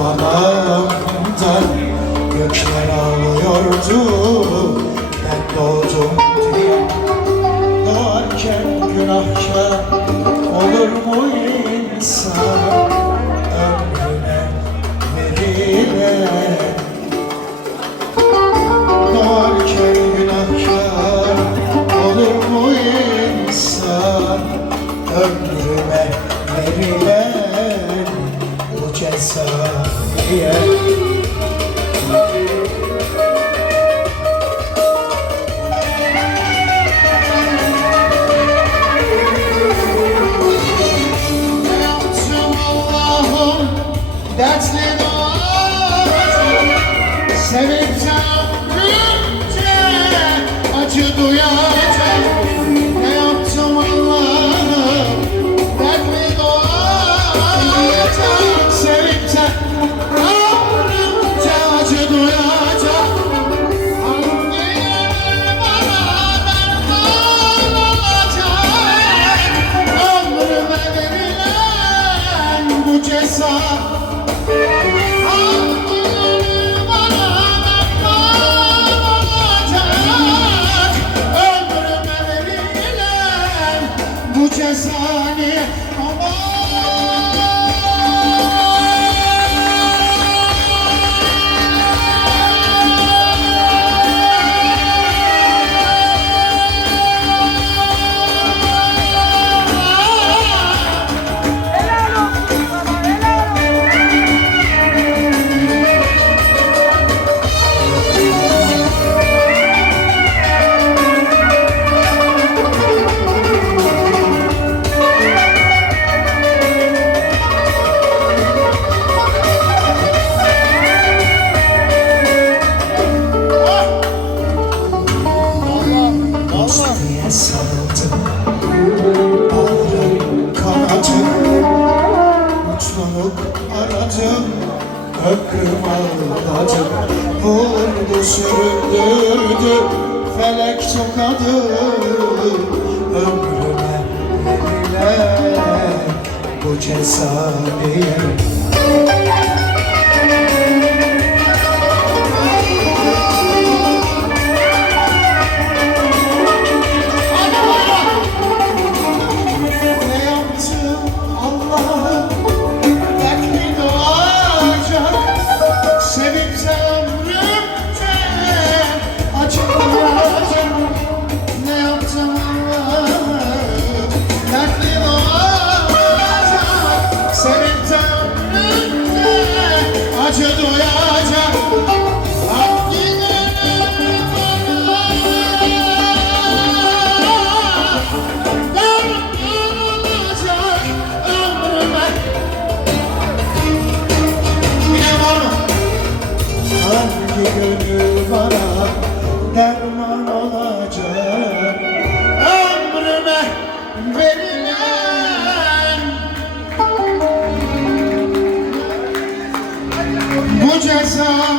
anamdan Gökler ağlıyordu ben doğdum diye. Doğarken günahkar olur mu insan? Ömrüne verilen Doğarken günahkar olur mu insan? Ömrüme verilen bu に思う diye sarıldım Ağrım kanadım Mutluluk aradım Ömrüm ağladım Vurdu süründürdü Felek tokadı Bu ceza gönül bana derman olacak. Ömrüme verilen Bu ceza